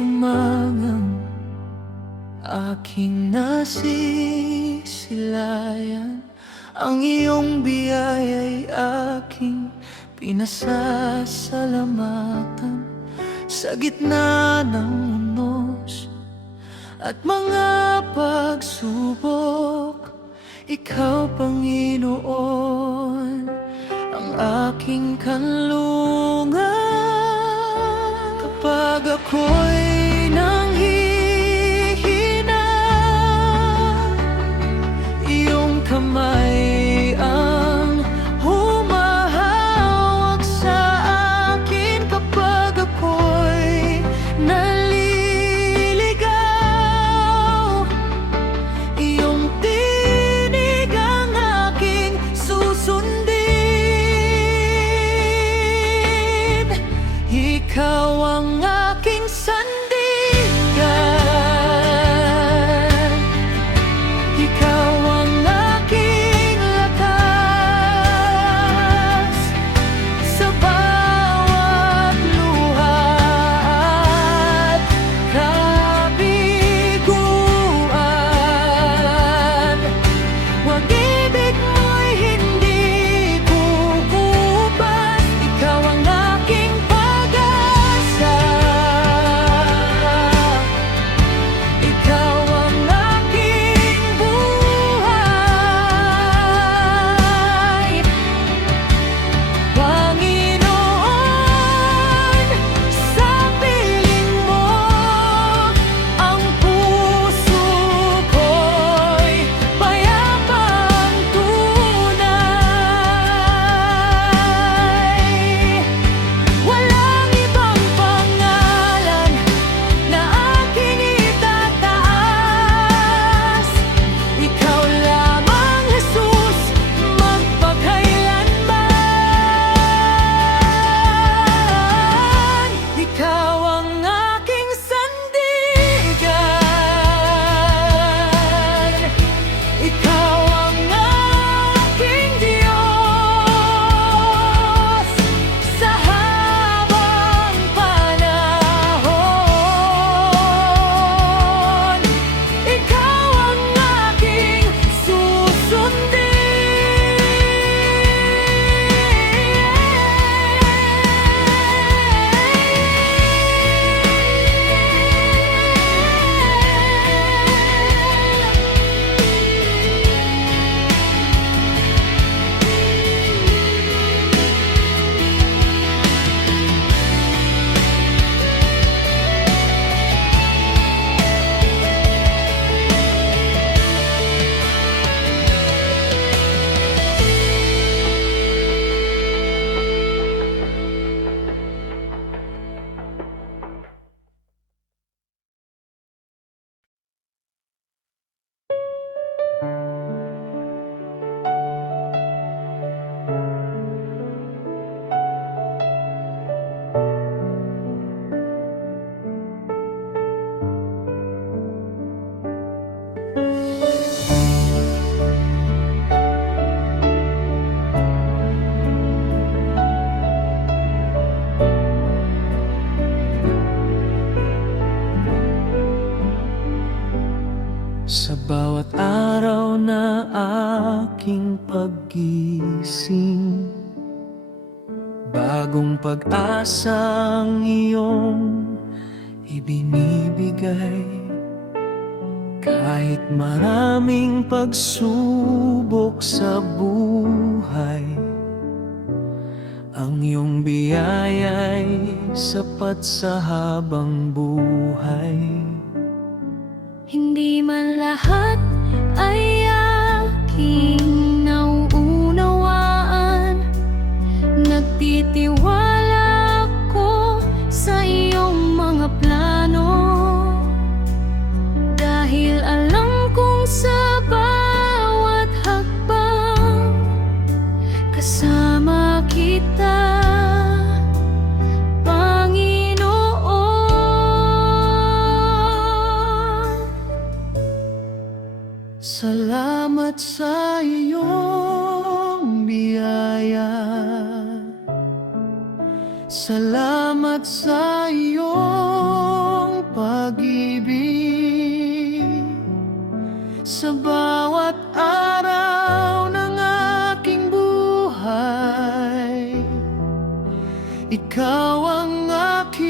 tumangang aking nasisilayan. Ang iyong biyaya'y aking pinasasalamatan. Sa gitna ng unos at mga pagsubok, ikaw, Panginoon, ang aking kanlungan. Kapag ako'y nanghihina, iyong kamay ang humahawak sa akin. Kapag ako'y naliligaw, iyong tinig ang aking susundin. Ikaw ang aking sandigan, ikaw ang aking lakas. Sa bawat luha at kabiguan, pag-ibig mo'y hindi kukupas. Ikaw ang aking pag-asa, ikaw ang aking buhay. Panginoon, sa piling mo ang puso ko'y payapang tunay. Walang ibang pangalan na aking itataas. Ikaw lamang, Jesus, magpakailanman. Ikaw ang aking sandigan, ikaw ang aking Diyos. Sa habang panahon, ikaw ang aking susundin. Sa bawat araw na aking paggising, bagong pag-asang iyong ibinibigay. Kahit maraming pagsubok sa buhay, ang iyong biyaya'y sapat sa habang buhay. Hindi man lahat ay aking nauunawaan, nagtitiwala ko sa iyong mga plano. Dahil alam kong sa bawat hakbang kasama kita, Salamat sa iyong biyaya, salamat sa iyong pag-ibig. Sa bawat araw ng aking buhay, ikaw ang aking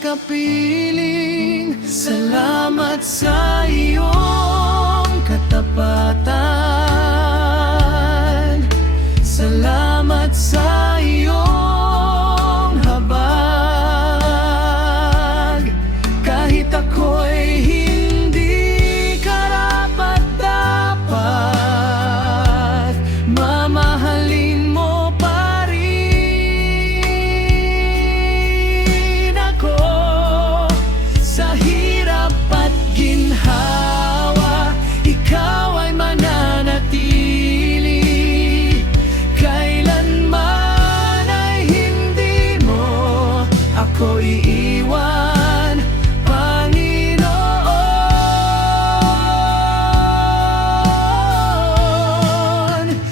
kapiling. Salamat sa iyong katapatan, salamat sa iyong habag. Kahit ako'y hindi karapat-dapat, mamahalin mo pa rin ako. Sa hirap at ginhawa, ikaw ay mananatili. Kailanman ay hindi mo ako iiwan, Panginoon.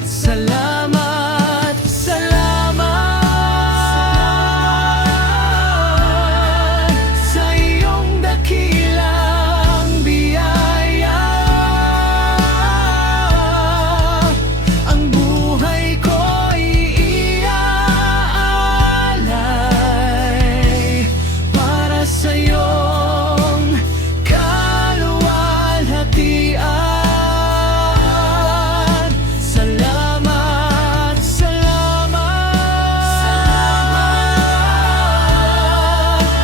Salamat, salamat sa iyong dakilang biyaya. Ang buhay ko'y iaalay para sa iyong kaluwalhatian. Salamat, salamat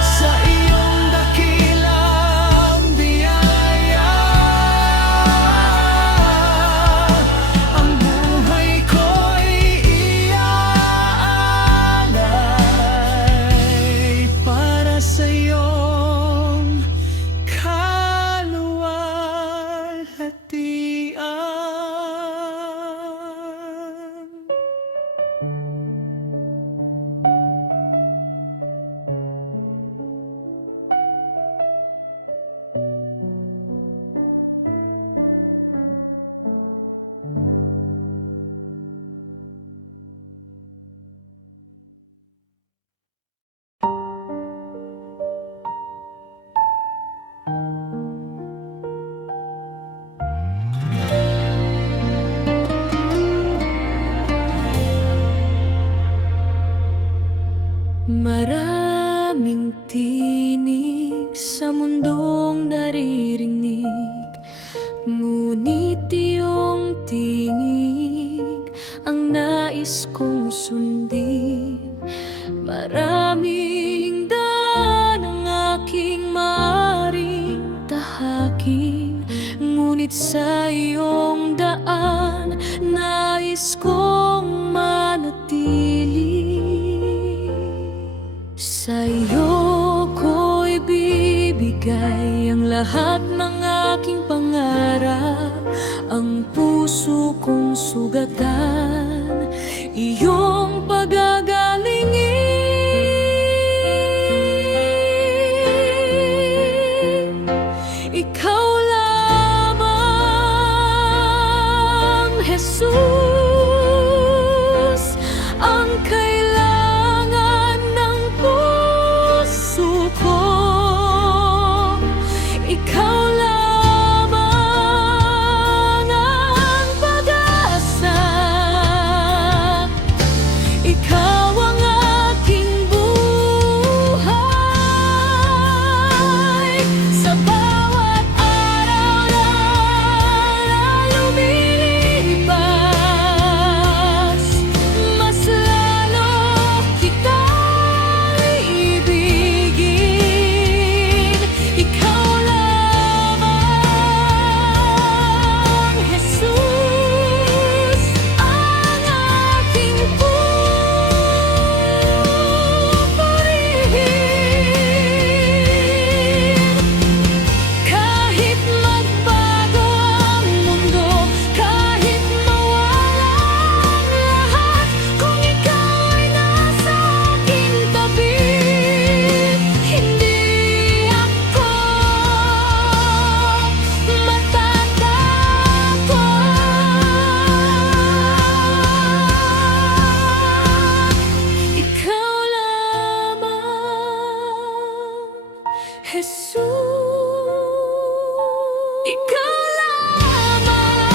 sa iyong dakilang biyaya. Ang buhay ko'y iaalay para sa iyong kaluwalhatian. Maraming tinig sa mundong naririnig, ngunit iyong tingig ang nais kong sundin. Maraming daan ang aking maaring tahakin, ngunit sa iyong daan nais kong manatili. Sa iyo ko'y bibigay ang lahat ng aking pangarap, ang puso kong sugatan, iyong pagagalingin. Ikaw lamang, Jesus, ang kailangan ng puso ko. Ikaw lamang ang pag-asa. Ikaw Jesus. Ikaw lamang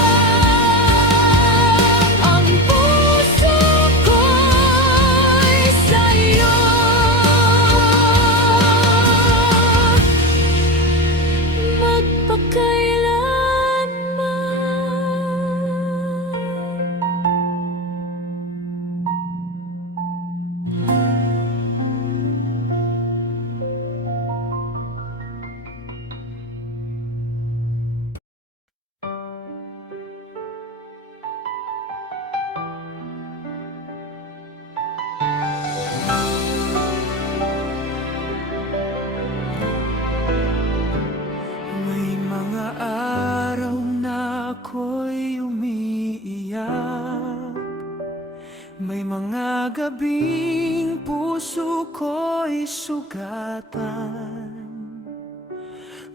ang puso ko'y sa'yo May mga araw na ako'y umiiyak, may mga gabing puso ko'y sugatan.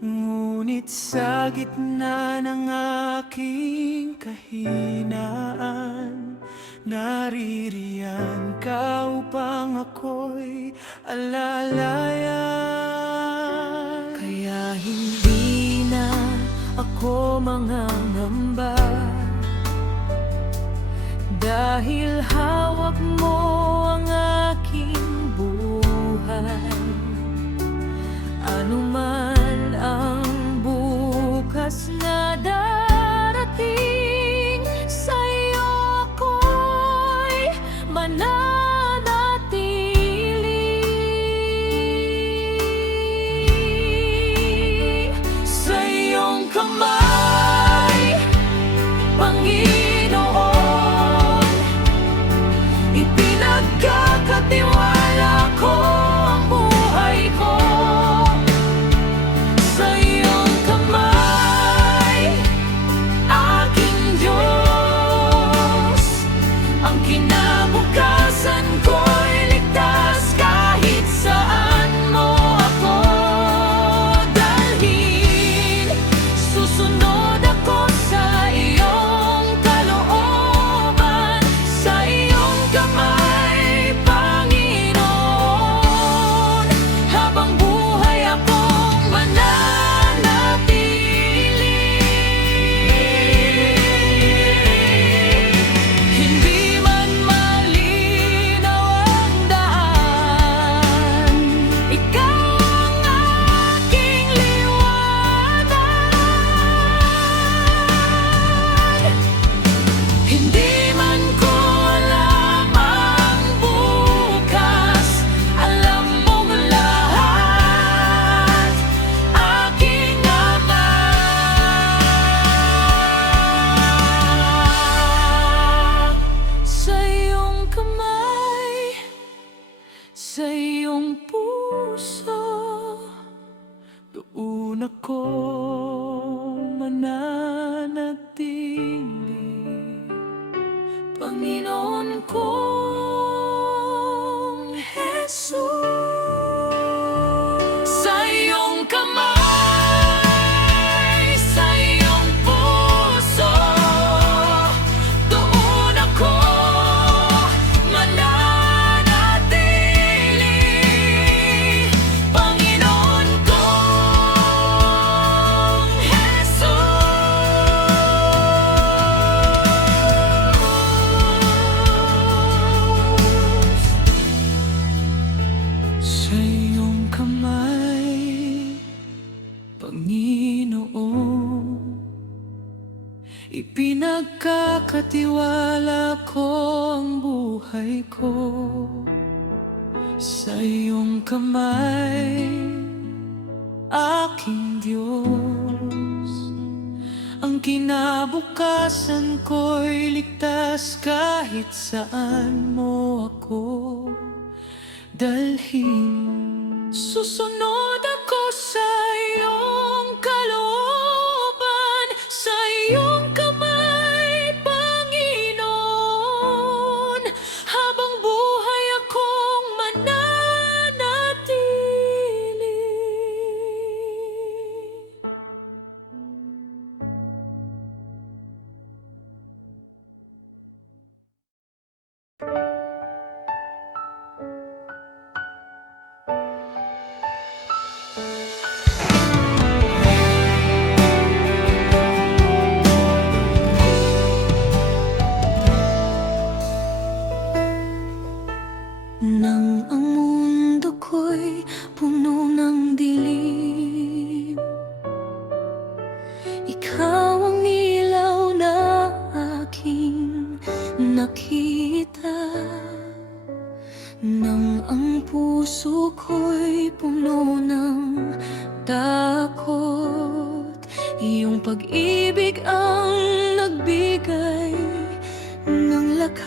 Ngunit sa gitna ng aking kahinaan, naririyan ka upang ako'y alalayan. Kaya hindi na ako mangangamba, dahil hawak mo ang aking buhay. Ano man ang bukas na darating, sa'yo ako'y mananatili. Sa iyong kamay, Panginoon, ipinagkakatiwala ko ang buhay ko. Sa iyong kamay, aking Diyos, ang kinabukasan ko'y ligtas kahit saan mo ako dalhin. Susunod ako sa iyong kalooban, sa iyong kamay, Panginoon, habang buhay akong mananatili. Hindi man malinaw ang daan, ikaw ang aking liwanag. Hindi man ko alam ang bukas, alam mong lahat, aking Ama. Sa iyong kamay, sa iyong puso, doon ako mananatili. Panginoon kong Jesus. Sa iyong kamay, sa iyong puso, doon ako mananatili. Panginoon kong Jesus. Sa iyong kamay, Panginoon, ipinagkakatiwala ko ang buhay ko. Sa iyong kamay, aking Diyos, ang kinabukasan ko'y ligtas kahit saan mo ako dalhin. Susunod ako sa iyong kalooban, sa iyong kamay, Panginoon, habang buhay akong mananatili. pag-ibig ang nagbigay ng lakas.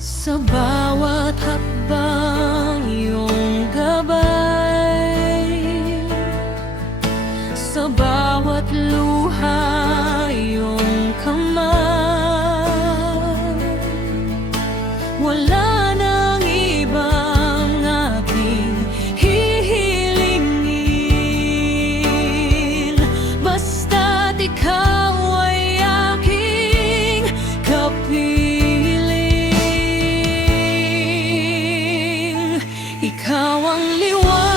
Sa bawat hakbang iyong gabay, sa bawat luha iyong kamay. Wala nang ibang aking hihilingin, basta't ikaw ay aking kapiling. Ikaw ang liwanag